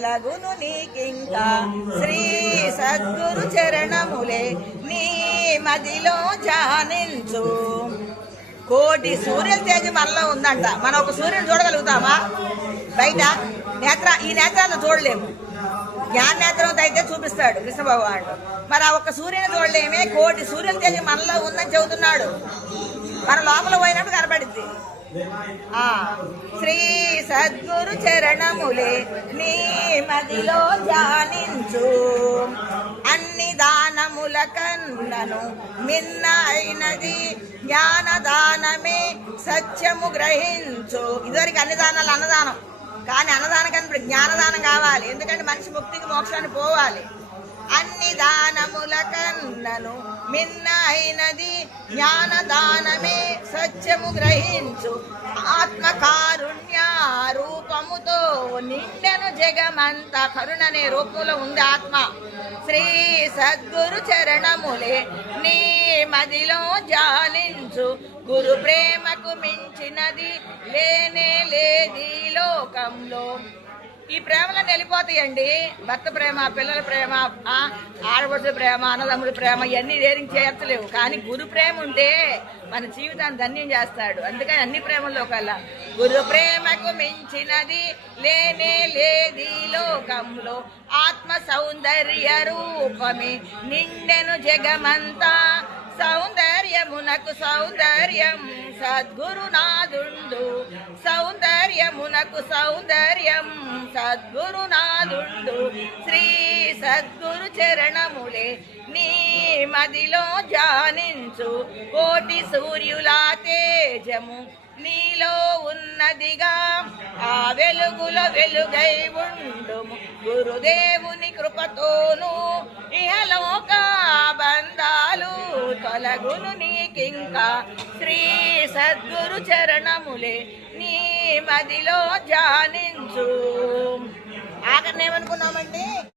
కలగును నీకింకా. శ్రీ సద్గురు చరణములే నీ మదిలో జానించు కోటి సూర్యుల తేజం మనలో ఉందంట. మనం ఒక సూర్యుని చూడగలుగుతామా? బయట నేత్ర ఈ నేత్రాలు చూడలేము. జ్ఞాన నేత్రంతో అయితే చూపిస్తాడు కృష్ణ భగవానుడు మరి ఆ ఒక్క సూర్యుని చూడలేమే. కోటి సూర్యుల తేజం మనలో ఉందని చెబుతున్నాడు. మన లోపల పోయిన శ్రీ సద్గురు చరణములే నీ మదిలో ధ్యానించు. అన్ని దానముల కన్నను మిన్న అయినది జ్ఞాన దానమే సత్యము గ్రహించు. ఇదివరకు అన్ని దానాలు అన్నదానం. కానీ అన్నదానం కానీ ఇప్పుడు జ్ఞానదానం కావాలి. ఎందుకంటే మనిషి ముక్తికి మోక్షాన్ని పోవాలి. అన్ని దానముల కన్నను మిన్న అయినది జ్ఞాన దానమే సత్యము గ్రహించు ఆత్మకారుణ్య రూపముతో నిండెను జగమంత కరుణనే రూపంలో ఉంది ఆత్మ. శ్రీ సద్గురు చరణములే నీ మదిలో జాలించు. గురు ప్రేమకు మించినది లేనే లేది లోకంలో. ఈ ప్రేమలను వెళ్ళిపోతాయండి భర్త ప్రేమ పిల్లల ప్రేమ ఆ, ప్రేమ అన్నదమ్ముడి ప్రేమ ఇవన్నీ రేరింగ్ చేర్చలేవు కానీ గురు ప్రేమ ఉంటే మన జీవితాన్ని ధన్యం చేస్తాడు. అందుకని అన్ని ప్రేమల్లో కల్లా గురు ప్రేమకు మించినది లేనే లేది లోకంలో. ఆత్మ సౌందర్య రూపమే నిండెను జగమంతా. సౌందర్యమునకు సౌందర్యం సద్గురునాథుండు సౌందర్యమునకు సౌందర్యం సద్గురునాథుండు శ్రీ సద్గురు చరణములే నీ మదిలో జానించు కోటి సూర్యుల తేజము నీలో ఉన్నదిగా. ఆ వెలుగుల వెలుగై ఉండుము. గురుదేవుని కృపతోను ఇహలోక బంధాలు తొలగును నీకింకా శ్రీ సద్గురు చరణములే నీ మదిలో జానించు ఆఖరిని ఏమనుకున్నామండి